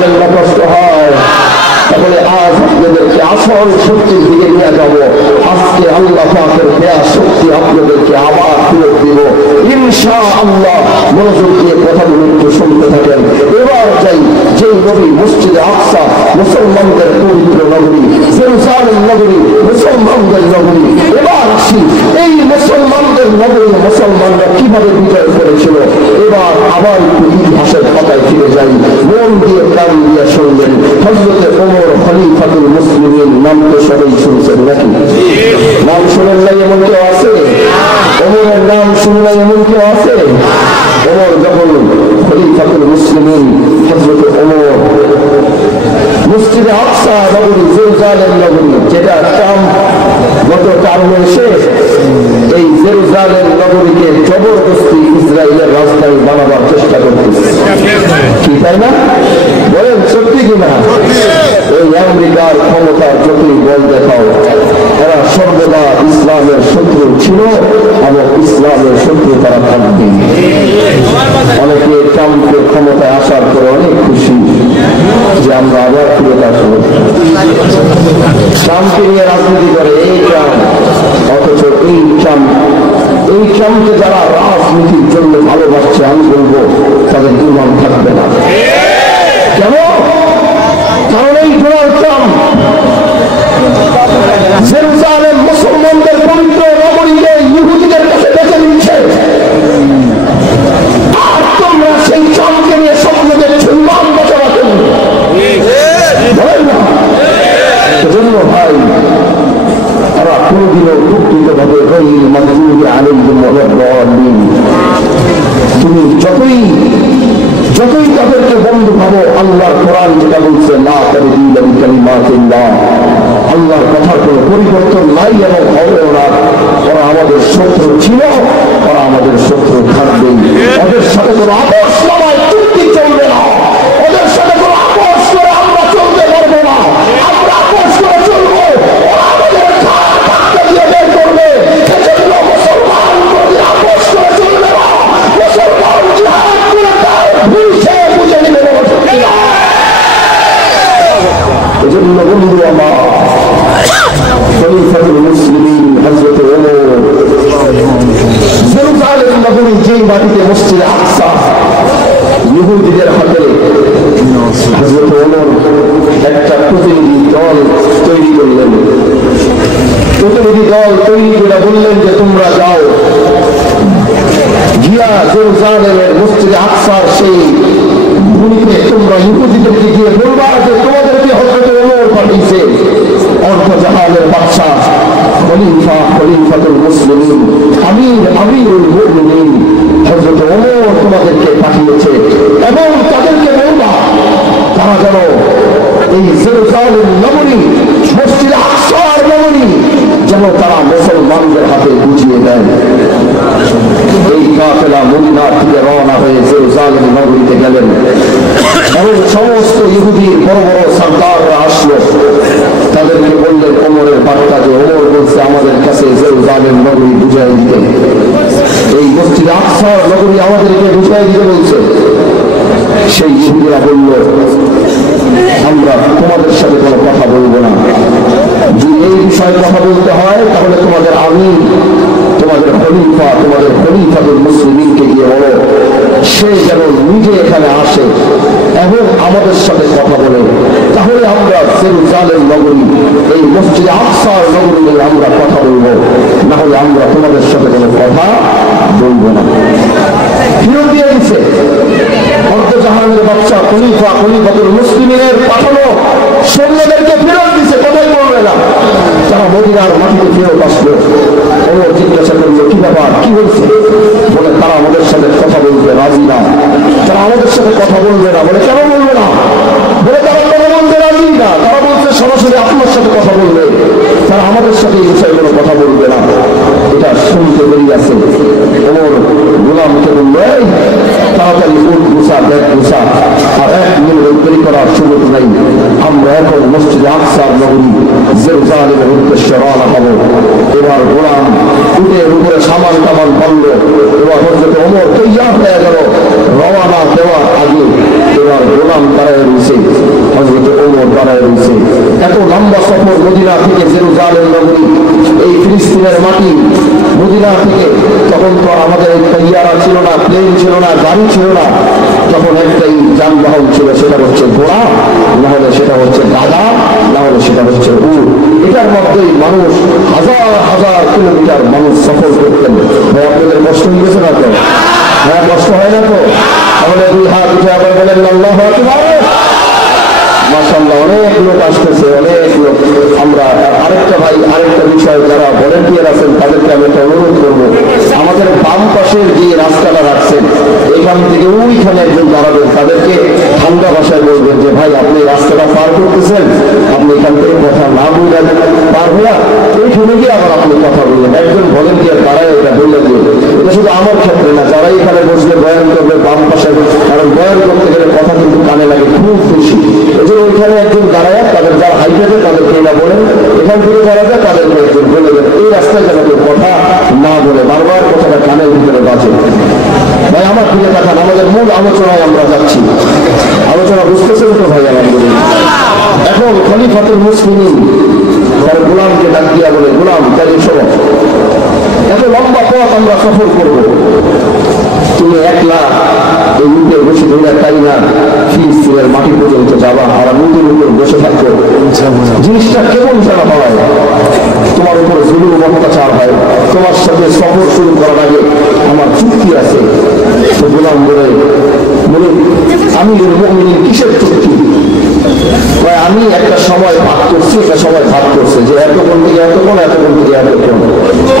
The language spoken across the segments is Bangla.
বলেন না কষ্ট হয়? তাহলে আজ আপনাদেরকে আসল শক্তির দিকে নিয়ে যাব। আজকে আল্লাহ পাকের দেয়া শক্তি আপনাদেরকে আবার ফেরত দিব ইনশাআল্লাহ। মনোযোগ দিয়ে কথাগুলো একটু শুনতে থাকেন। এবার যাই, যে নবী মসজিদে আকসা মুসলমানদের পবিত্র নগরী, জেরুজালেম নগরী মুসলমানদের নগরী। এবার আসি এই মুসলমানদের নগরী মুসলমানরা কিভাবে বিজয় করেছিল। এবার আবার একটু ইতিহাসের পাতায় ফিরে যাই, মন দিয়ে প্রাণ দিয়ে শুনবেন। হযরতে ওমর খলিফাতুল মুসলিমিন নাম তো সবাই শুনছেন নাকি? নাম শুনেন নাই এমন কেউ আছে? ওমরের নাম শুনলেন এমন কেউ আছে? ওমর যখন খলিফাতুল মুসলিমিন হযরতে ওমর মসজিদে আকসা নগরী, জেরুজালেম নগরী, যেটা গত কারণে এসে এই জেরুজালেম নগরীকে জবরদস্তি ইসরায়েলের রাজধানী বানাবার চেষ্টা করতেছে, কি তাই না? বলেন সত্যি কিনা? এই আমেরিকার ক্ষমতার যতই বল দেখাও, এরা সর্বদা ইসলামের শত্রু ছিল এবং ইসলামের শত্রু তারা থাকবে। অনেকে ট্রাম্পের ক্ষমতায় আসার পরে অনেক খুশি যে আমরা আবার ফিরে আসবো। ট্রাম্পকে নিয়ে রাজনীতি করে এই ট্রাম্প, অথচ এই ট্রাম্পকে যারা রাজনীতির জন্য ভালোবাসছে আমি বলবো তাদের ঈমান থাকবে না। কেন? কারণ এই ডোনাল্ড ট্রাম্প জেরুজালেম মুসলমানদের পবিত্র নগরীকে ইহুদিদের কাছে বেছে নিচ্ছে। আর তোমরা সেই ট্রাম্পকে নিয়ে স্বপ্ন দেখছো ঈমান বাঁচাবার জন্য। বলেন না? সেজন্য ভাই তারা কোনদিনও প্রকৃত ভাবে গায়রিল মাগদুবি আলাইহিম ওয়ালাদ-দাল্লিন, তুমি যতই তাদেরকে বন্ধু ভাবো, আল্লাহর কোরআন যেটা বলছে লা তাবদীলা লিকালিমাতিল্লাহ, আল্লাহর কথার কোনো পরিবর্তন নাই এবং হবে না। ওরা আমাদের শত্রু ছিল, ওরা আমাদের শত্রু থাকবেই। ওদের সাথে কোনো আপোষ নয়, চুক্তি চলবে না। ওদের সাথে কোনো আপোষ করে আমরা চলতে পারবো না। আমরা আপোষ করে চলবো, ওরা আমাদের ধাক্কা দিয়ে বের করবে। সেজন্য মুসলমান যদি আপোষ করে চলবে না, মুসলমান জিহাদ করে তার ভুলছে বুঝে নেবে না। এজন্য বন্ধু আমার খলিফাতুল মুসলিমিন হযরতে ওমর জেরুজালেম নগরী, যেই মাটিতে মসজিদে আকসা ইহুদিদের হাতে, হযরতে ওমর একটা প্রতিনিধি দল তৈরি করলেন। প্রতিনিধি দল তৈরি করে বললেন যে তোমরা যাও গিয়া জেরুজালেমের মসজিদে আকসার সেই ভূমিতে তোমরা ইহুদিদেরকে গিয়ে বলবা যে তোমাদেরকে হযরতে ওমর পাঠিয়েছে, অর্ধজাহানের বাদশা খলিফাতুল মুসলিমিন আমিরুল মুমিনিন হযরত ওমর তোমাদেরকে পাঠিয়েছে। এবং তাদেরকে বলবা তারা যেন এই জেরুজালেম নগরী, মসজিদে আকসার নগরী যেন তারা মুসলমানদের হাতে বুঝিয়ে দেয়। এই কাফেলা মদিনা থেকে রওনা হয়ে জেরুজালেম নগরীতে গেলেন এবং সমস্ত ইহুদির বড় বড় সরদাররা আসলো। তাদেরকে বললেন ওমরের বার্তা, যে ওমর বলছে আমাদের কাছে জেরুজালেম নগরী বুঝাই দিতে, এই মসজিদে আকসার নগরী আমাদেরকে বুঝাই দিতে বলছে। সেই ইহুদিরা বলল আমরা তোমাদের সাথে কোনো কথা বলবো না। যদি এই বিষয়ে কথা বলতে হয় তাহলে তোমাদের আমির, তোমাদের খলিফাতুল মুসলিমিনকে গিয়ে বলো সে যেন নিজে এখানে আসে এবং আমাদের সাথে কথা বলে। তাহলে আমরা জেরুজালেম নগরী, এই মসজিদে আকসার নগরী নিয়ে আমরা কথা বলবো, না হলে আমরা তোমাদের সাথে কোনো কথা বলবো না। ফিরত দিয়ে দিচ্ছে অর্ধজাহানের বাদশা খলিফাতুল মুসলিমিনের পাঠানো সৈন্যদেরকে ফেরত দিচ্ছে। কোথায় বলবে না, তারা মদিনার মাটিতে ফেরত আসলো। ওমর জিজ্ঞাসা করলো কি ব্যাপার, কি হয়েছে? বলে তারা আমাদের সাথে কথা বলতে রাজি না। তারা আমাদের সাথে কথা বলবে না। বলে কেন বলবে না? বলে তারা কথা বলতে রাজি না। তারা বলছে সরাসরি আপনার সাথে কথা বলবে, তারা আমাদের সাথে এই বিষয়গুলো কথা বলবে না। এটা শুনতে বেরিয়ে আছে। ওমর গোলামকে বললো তাড়াতাড়ি উঠ গুছা, ব্যাগ গুছা, আর 1 মিনিট তৈরি করার সুযোগ নাই। আমরা এখন মসজিদে আকসার নগরী জেরুজালেমের উদ্দেশ্যে রওনা হব। এবার গোলাম উঠে উপরে সামান টামান বলল। এবার হযরত ওমর তৈয়ার হয়ে গেল রওনা দেওয়ার আগে। এবার গোলাম দাঁড়ায় রয়েছে, হযরত ওমর দাঁড়ায় রয়েছে। এত লম্বা সফর মদিনা থেকে জেরুজালেম নগরী, এই ফিলিস্তিনের মাটি, মদিনা থেকে। তখন তো আমাদের ইয়ারা ছিল না, প্লেন ছিল না, গাড়ি ছিল না, তখন একটাই যানবাহন ছিল, সেটা হচ্ছে ঘোড়া, না হলে সেটা হচ্ছে গাধা, না হলে সেটা হচ্ছে উট। এটার মধ্যেই মানুষ হাজার হাজার কিলোমিটার মানুষ সফর করতেন। ভাই আপনাদের কষ্ট হয়েছে না তো? হ্যাঁ, কষ্ট হয় না তো? তাহলে দুই হাত উঠে আবার বলেন আল্লাহু আকবার। মাশাআল্লাহ, অনেক লোক আসতেছে, অনেক লোক। আমরা আরেকটা ভাই, আরেকটা বিষয়, যারা ভলেন্টিয়ার আছেন তাদেরকে আমি একটা অনুরোধ করবো, আমাদের বাম পাশের যে রাস্তাটা রাখছেন, এখান থেকে ওইখানে একজন দাঁড়াবেন, তাদেরকে ঠান্ডা ভাষায় বলবেন যে ভাই আপনি রাস্তাটা পার করতেছেন, আপনি এখান থেকে কথা না বললেন, পার হইয়া এইখানে গিয়ে আবার আপনি কথা বললেন। একজন ভলেন্টিয়ার দাঁড়ায় এটা বললে দিয়ে, এটা শুধু আমার ক্ষেত্রে না, যারা এখানে বসলে বয়ান করবে বাম পাশে, কারণ বয়ান করতে গেলে কথা কিন্তু কানে লাগে খুব বেশি। এই জন্য ওইখানে একজন দাঁড়ায়, তাদের যারা হাইটেছে তাদেরকে না বলেন, এখান থেকে যারা যায় তাদেরকে একজন বলে দেন, এই রাস্তায় যেন কেউ কথা না বলে, বারবার কথাটা কানের ভিতরে বাজে। ভাই আমার ফিরে দেখান, আমাদের মূল আলোচনায় আমরা যাচ্ছি। আলোচনা বুঝতেছেন তো ভাই? আলহামদুলিল্লাহ। এখন খলিফাতুল মুসলিমিন তার গোলামকে ডাক দিয়া বলে, গোলাম তাই শোনো, এত লম্বা পথ আমরা সফর করব, তুমি একলা এই উঠে বসে ধরে তাই না ফিলিস্তিনের মাটি পর্যন্ত যাবা, আর নদীর উপর বসে থাকবো, জিনিসটা কেমন জানা পাওয়ায়, তোমার উপরে জুলুম অত্যাচার হয়, তোমার সাথে সফর শুরু করার আগে আমার চুক্তি আছে। তো গোলাম বলে, আমি কিসের চুক্তি? আমি একটা সময় ভাগ করছি, একটা সময় ভাগ করছে যে এতক্ষণ থেকে এতক্ষণ, এতক্ষণ থেকে এতক্ষণ,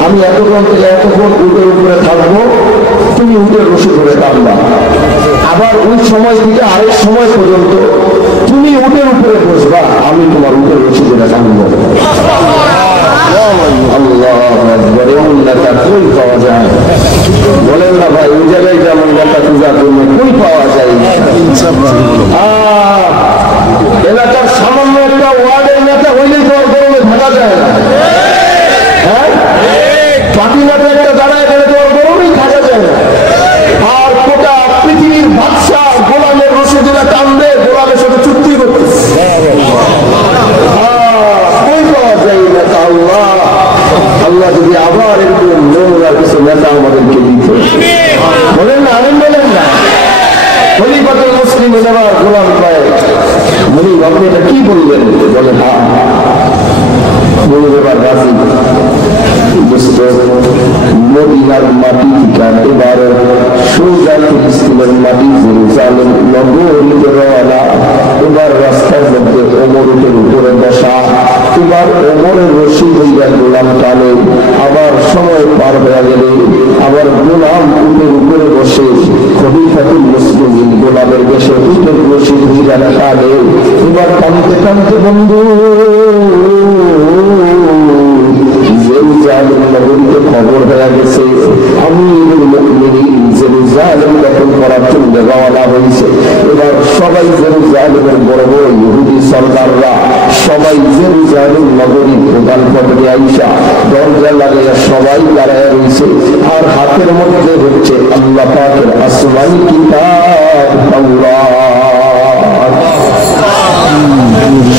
আমি এতক্ষণ থেকে এতক্ষণ উটের উপরে থাকবো, তুমি উটের রশি ধরে টানবা। আবার ওই সময় থেকে আরেক সময় পর্যন্ত তুমি উটের উপরে বসবা, আমি তোমার উটের রশি ধরে টানবো। কই পাওয়া যায়? বলেন না ভাই, ওই জায়গায় যেমন নেতা পূজা করলে কই পাওয়া যায়? এলাকার সামান্য একটা ওয়ার্ডের নেতা হইলেই তো গরমে থাকা যায় না। হ্যাঁ, পার্টি নেতা একটা দাঁড়ায় গেলে তো গরমেই থাকা যায় না। আর গোটা পৃথিবীর বাদশা গোলামের রশি দিলে টানবে, গোলামের সাথে চুক্তি করতে কই পাওয়া যায় নেতা? আল্লাহ যদি আবার এরকম নোংরা কিছু নেতা আমাদেরকে দিত, বলেন না, আমিন বলেন না। খলিফাতুল মুসলিমিন আবার গোলাম পায়, বলি আপনি এটা কি বলবেন? বলে না, বলি এবার রাজি। মদিনার মাটি থেকে এবার সোজা ফিলিস্তিনের মাটি জেরুজালেম নগরীতে রওনা। এবার রাস্তার মধ্যে ওমরের উপরে বসা, এবার ওমরের রশি হইয়া গোলাম টানে। আবার সময় পার হয়ে গেলে আবার গোলাম উটের উপরে বসে খলিফাতুল মুসলিমিন গোলামের বেশে উটের রশি হইয়া টানে। এবার টানতে টানতে বন্ধু জেরুজালেম নগরীতে খবর হয়ে গেছে আমিরুল মুমিনিন জেরুজালেম দখল করার জন্য রওনা হয়েছে। এবার সবাই জেরুজালেমের বড় বড় ইহুদি সরদাররা সবাই জেরুজালেম নগরীর প্রধান ফটকে আইসা দরজা লাগাইয়া সবাই দাঁড়ায় রয়েছে। আর হাতের মধ্যে হচ্ছে আল্লাহ পাকের আসমানী কিতাব তাওরাত।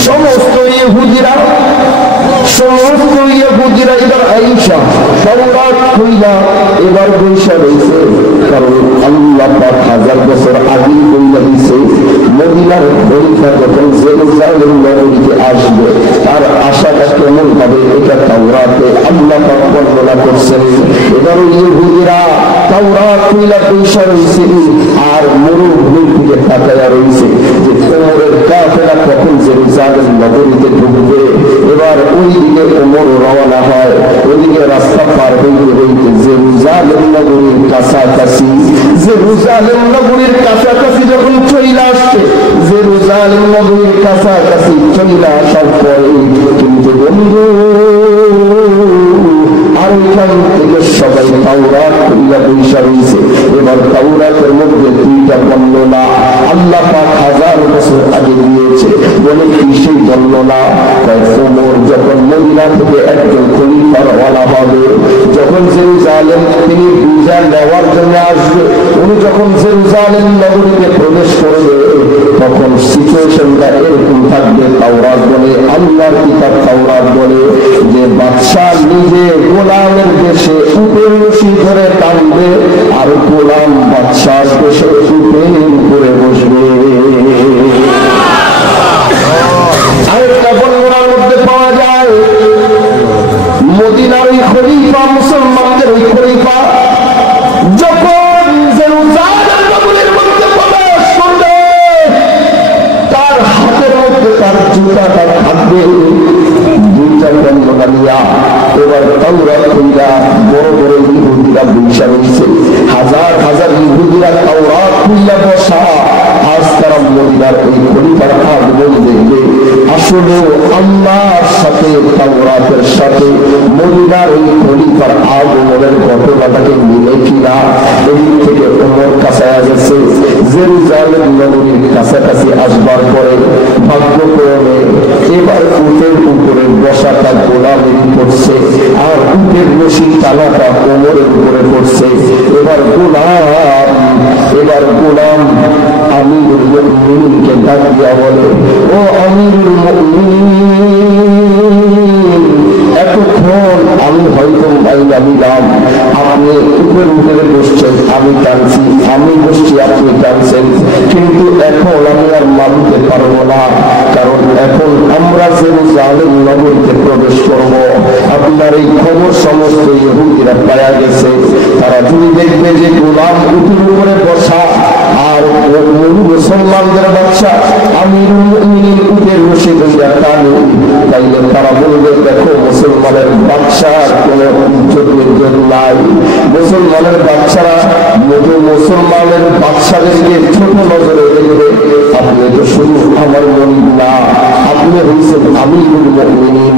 সমস্ত ইহুদিরা এবার আইসা তাওরাত খুইলা এবার বৈশা রয়েছে, কারণ আল্লাহ পাক 1000 বছর আগে বইলা দিছে মদিনার খলিফা যখন জেরুজালেম নগরীতে আসবে তার আশাটা কেমন হবে, এটা তাওরাতে আল্লাহ পাক বর্ণনা করছেন। এবার ইহুদিরা তাওরাত খুইলা বৈশা রয়েছে আর মরুভূমির দিকে তাকায়া রয়েছে যে ওমরের কাফেলা কখন জেরুজালেম নগরীতে ঢুকবে। এবার ওই দিকে ওমর রওনা হয়, ওইদিকে রাস্তা পার হইতে হইতে জেরুজালেম নগরীর কাছাকাছি, জেরুজালেম নগরীর কাছাকাছি যখন চলে আসছে, জেরুজালেম নগরীর কাছাকাছি চলে আসার পরে কিন্তু বন্ধু আর এখান থেকে সবাই তাওরাত খুলে বৈশা রয়েছে। এবার তাওরাতের মধ্যে 2টা বর্ণনা আল্লাহ পাক 1000 বছর আগে দিয়েছে। বলে কি সেই বর্ণনা? ওমর যখন মদিনা থেকে একজন খলিফা রওনা হবে, যখন জেরুজালেম তিনি ভিসা নেওয়ার জন্য আসবে, উনি যখন জেরুজালেম নগরীতে প্রবেশ করবে তখন সিচুয়েশনটা এরকম থাকবে। তাওরাত বলে, আল্লাহর কিতাব তাওরাত বলে যে বাদশাহ নিজে গোলামের দেশে উপরে রশি ধরে টানবে আর গোলাম বাদশার দেশে উপরে বসবে। আরেকটা বর্ণনার মধ্যে পাওয়া যায় মদিনার ওই খলিফা, মুসলমানদের ওই খলিফা যখন জেরুজালেম নগরীর মধ্যে প্রবেশ করবে তার হাতের মধ্যে তার জুতাটা থাকবে দুইটা বন্ধনা নিয়া। এবার তাওরাত কইরা বড় বড় ইহুদিরা বৈশা রয়েছে, হাজার হাজার ইহুদিরা তাওরাত কইরা বসা। আজ তারা মদিনার ওই খলিফার আগমন দেখবে। আসলে আল্লাহর সাথে তাওরাতের সাথে মদিনার ওই খলিফার আগমনের ঘটনাটাকে মিলে কিনা এই থেকে ওমর কাছে গেছে। জেরুজালেম নগরীর কাছাকাছি আসবার পরে ভাগ্যক্রমে এবার উটের উপরে বসাটা গোলামের করছে আর উটের রশি টানাটা ওমরের উপরে পড়ছে। এবার গোলাম আমিরুল মুমিনিনকে ডাক দিয়া বলে, ও আমিরুল মুমিনিন, এতক্ষণ আমি হয়তো বাইনা নিলাম, আপনি উপরে বসছেন, আমি টানছি, আমি বসছি, আপনি টানছেন, কিন্তু এখন আমি আর মানতে পারবো না, কারণ এখন আমরা জেরুজালেম নগরীতে প্রবেশ করব। আপনার এই খবর সমস্ত ইহুদিরা পাওয়া গেছে। তারা যদি দেখবে যে গোলাম উটের উপরে বসা আর মুসলমানদের বাদশা আমিরুল মুমিনিন উটের রশি ধরে টানে, তাইলে তারা বলবে দেখো মুসলমানের বাদশার কোনো ইজ্জত নাই। মুসলমানের বাদশারা মুসলমানের বাদশাদেরকে ছোট নজরে দেখবে। আপনি তো শুধু আমার মনিব না, আপনি হয়েছেন আমিরুল মুমিনিন,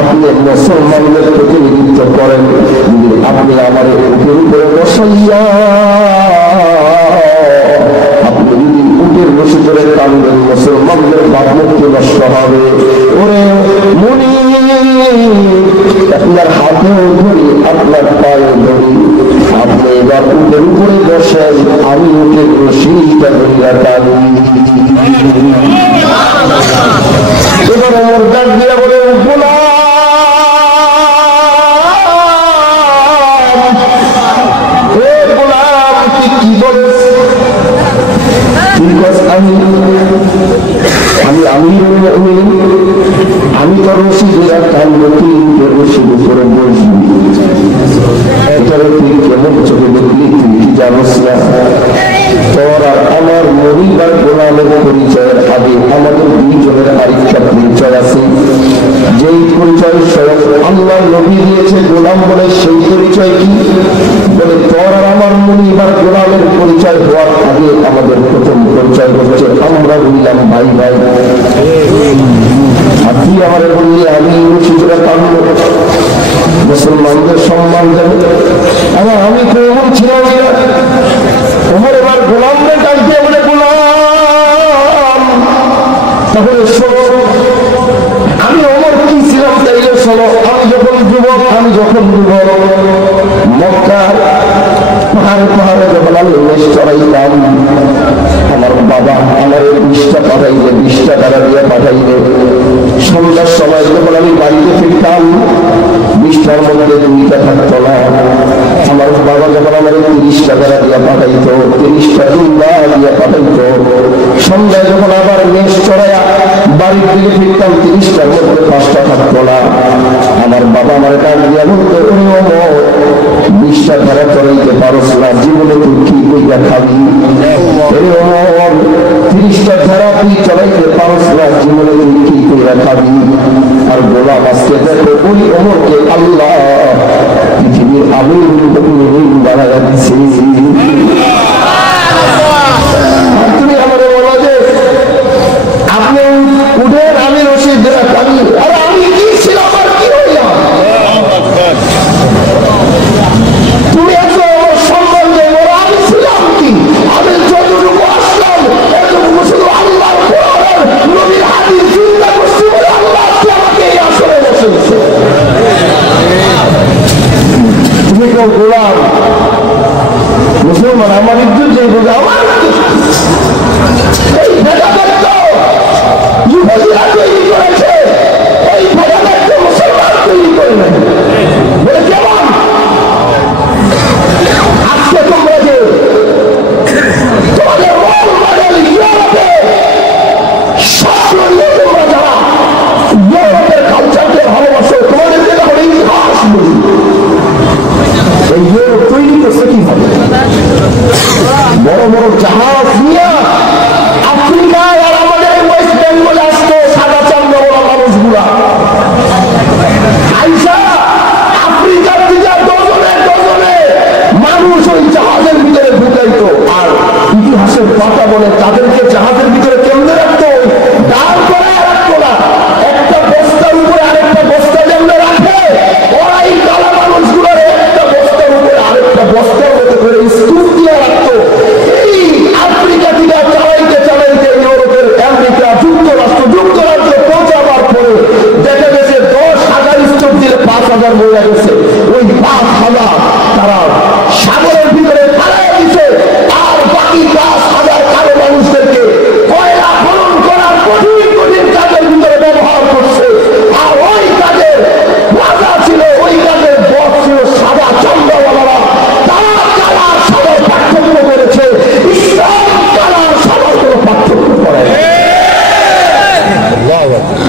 আপনি মুসলমানদের প্রতিনিধিত্ব করেন। আপনি আমার উটের উপরে বসাইয়া আপনি যদি উটের রশি ধরে টানবেন মুসলমানদের ভাবমূর্তি নষ্ট হবে। ওরে মুনি, আপনার হাতেও ধরি, আপনার পায়ে ধরি, আপনি এবার উটের উপরে বসেন, আমি উটের রশিটা ধরিয়া টানি। এবার আমার ডাক দিয়া বলে, আমি তো রশি ধরে টানবো, তুই রশির উপরে বসবি। এটারে তুই কেমন চোখে দেখলি, তুই কি জানোস না? তোর আর আমার মনিবার গোলামের পরিচয়ের আগে আমাদের দুইজনের আরেকটা পরিচয় আছে, যেই পরিচয় স্বয়ং আল্লাহ নবী দিয়েছে গোলাম বলে। সেই পরিচয় কি বলে? তোর আর আমার মনিবার গোলামের পরিচয় হওয়ার আগে আমাদের প্রথম পরিচয় হচ্ছে আমরা হইলাম ভাই ভাই। আপনি আমার বললি আমি শিশুরা পারল মুসলমানদের সম্মান দেবে, আমার আমি তো এমন ছিলাম তোমার এবার গোলামদের কাজ দিয়ে বলে গোলাম, তাহলে শোনো আমি ওমর কি ছিলাম তাইলে শোনো। আমি যখন যুবক মক্কার পাহাড়ে যখন আমি মেষ চড়াইতাম, আমার বাবা আমার 20টা পাঠাইলে, 20টা টাকা দিয়ে পাঠাইলে, সন্ধ্যার সময় যখন আমি বাড়িতে ফিরতাম 20টার মধ্যে 2টা থাকতো না। আমার বাবা যখন আমার 30 টাকা দিয়ে পাঠাইতো, 30টা দিয়ে পাঠাইতো। সন্ধ্যায় যখন আবার মেষ চড়াইয়া বাড়ির দিকে ফিরতাম 30টার মধ্যে 5টা থাকতো না। আমার বাবা আমার কাজ দিয়ে বলতো, 20টা টাকা চড়াইতে পারস না, জীবনে তুই কি কইয়া খাবি? 30টা ধারা তুই চড়াইতে পারস না, জীবনে তুই কি কইয়া খাবি? আর গোলাম আজকে দেখো ওই ওমরকে আল্লাহ পৃথিবীর আমিরুল মুমিনিন বানায়া দিছে। তুমি আমাদের বলো যে আপনি উঠেন, আমি রশিদ আমি, আর আমি কি ছিলাম আর কি হইলাম? তুমি এত সম্মান দেবো, আমি ছিলাম কি? আমি যতটুকু আসলাম এতটুকু শুধু আল্লাহ নবীর হাদিস চিন্তা করছি বলে আল্লাহ আমাকে এই আসরে বসেছে। তুমি কেউ গোলাম, মুসলমান ধন্যবাদ।